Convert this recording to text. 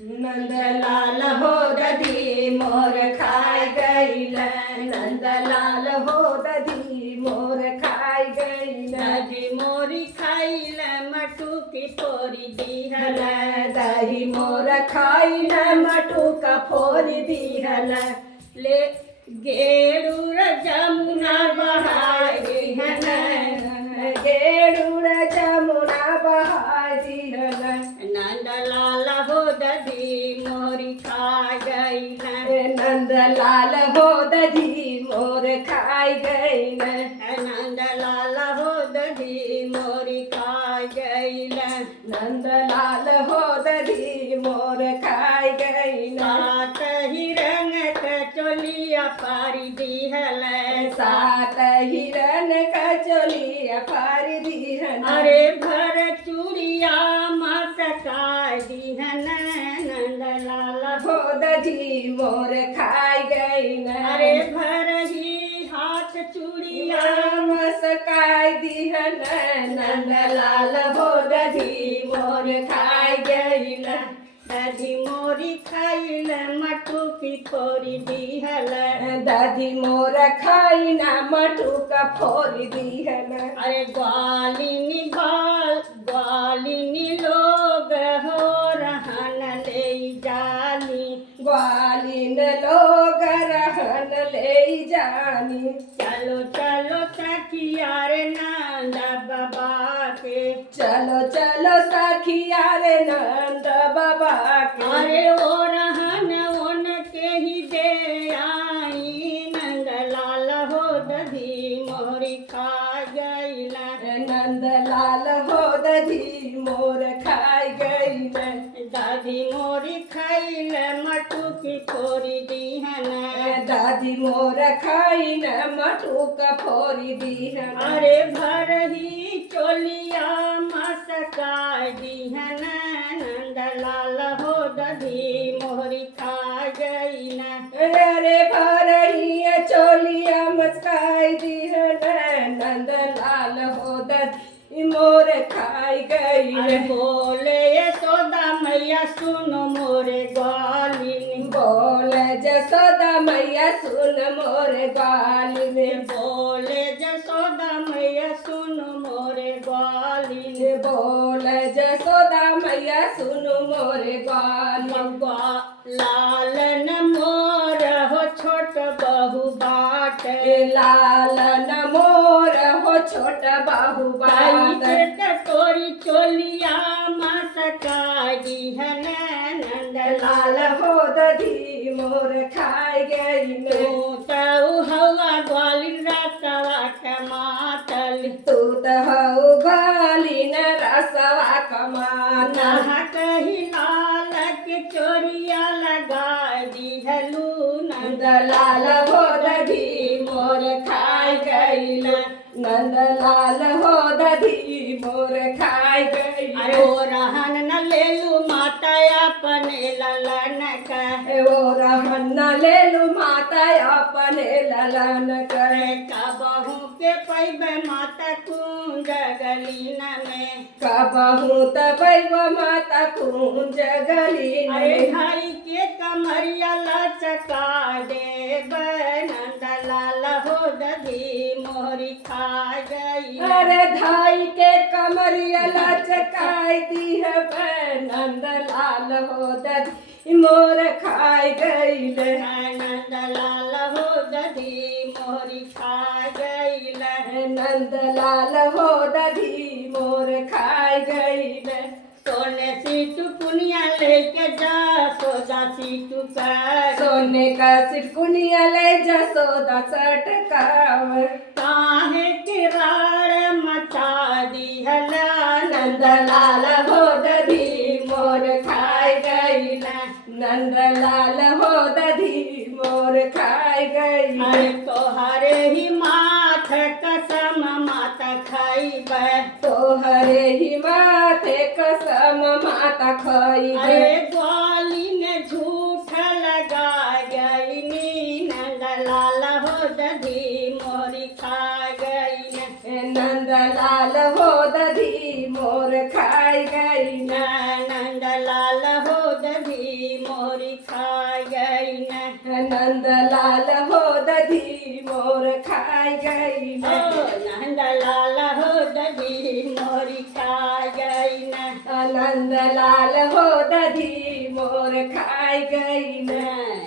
नंदलाल हो दधी मोर खाय गईल, नंदलाल हो दधी मोर खाय गईल, दही मोरी खाइल मटुकी फोरी दिहल, दही मोर खाईल मटुका फोरी दिहल, ले गेरुर जमुना बहाय दिहल, गेडूर जमुना बहाय दिहल, नंदलाल हो दधी मोरी खा गईल, नंदलाल हो दधी मोर खाय गईल, नंदलाल हो दधी मोरी खा गईल, नंदलाल हो दधी मोर खाय गईल, सात हिरन कचोलिया पारी दिहल, सात हिरन कचोलिया पारी दिहन, अरे भर चूड़िया मसकाय दिहन, नंदलाल हो दधी मोर खाय गईल, अरे भर ही हाथ चूड़िया मसकाय दिहन, नंदलाल हो दधी मोर खाय गईल, दधी मोरी खाइल मटुकी फोरी दिहल, दधी मोर खाइना मटुका फोरी दिहन, अरे ग्वालिनी लोग हो रहन ले जानी, ग्वालिन लोग रहन ले जानी, चलो चलो सखिया रे नंदा बाबा के, चलो चलो सखिया रे नंद बाबा के, अरे ओ रहन उनके ही दे आई, नंदलाल हो दधी मोरी खा गईल, नंदलाल हो दधी मोर खाय गईल, दादी मोरी खाइल मटुकी फोरी दिहन, दादी मोर खाइन मटुका फोरी दिहन, अरे भर ही चोलिया मसकाय दिहन, नंदलाल हो दधी मोरी खा गईल, अरे भरहिया चोलिया मस्काय दिहन, नंदलाल हो दधी मोर खाय गईल, अरे बोले यशोदा मैया सुनो मोरे ग्वालिनी, बोल जसोदा मैया सुन मोर ग्वालिन, बोले जसोदा मैया सुनो मोरे ग्वालिनी, बोल जसोदा मैया सुन मोर ग्वालिन, लालन मोर हो छोट बहु बाट, लाल न मोर हो छोट बाहु बाट, तोरी चोलिया मसका दिहन, लाल नंदलाल हो दधी मोर खाय गईल, तू हवा ग्वालिन रसवा टमाटल, तू त हऊ ग्वालिन रसवा कमान, नहा कही लाल के चोरिया लगा दिहलू, नंदलाल हो दधी मोर खाय गईल, नंदलाल हो दधी मोर खाय गईल, अरे ओ रहन न लेलू माता अपने ललन का, ओ रहन लेलु माता अपने ललन करे, कबहू के पैबे माता कुंज गलीन में, कबहू तबैव माता कुंज गलीन अरे में, भाई के कमरिया लचका देब, नंदलाल हो दधी मोरी खा गई, अरे धाई के कमरिया लचकाय दिहब, नंदलाल हो दधी मोर खाय गईल, नंदलाल हो दधी मोरी खा गईल, नंदलाल हो दधी मोर खाय गईल, सोने सीटू पुनिया लेके जा सोदा सीटू कर, सोने का सिरकुनिया ले जसोदा सटकाव, काहे किराड़ मचा दिहल, नंदलाल हो दधी मोर खाय गईल, नंदलाल हो दधी मोर खाय गईल, अरे तोहरे ही माथ कसम माता खाइब, तोहरे ही माथे कसम माता खइबे, अरे ग्वाली ने झूठ लगा गईनी, नंदलाल हो दधी मोरी खा गई, नंदलाल हो दधी मोर खाय गईल, नंदलाल हो दधी मोरी खा गई न नंदलाल हो दधी मोर खाई गई ओ नंदलाल हो दधी मोरी खा गई न नंदलाल हो दधी मोर खाई गई न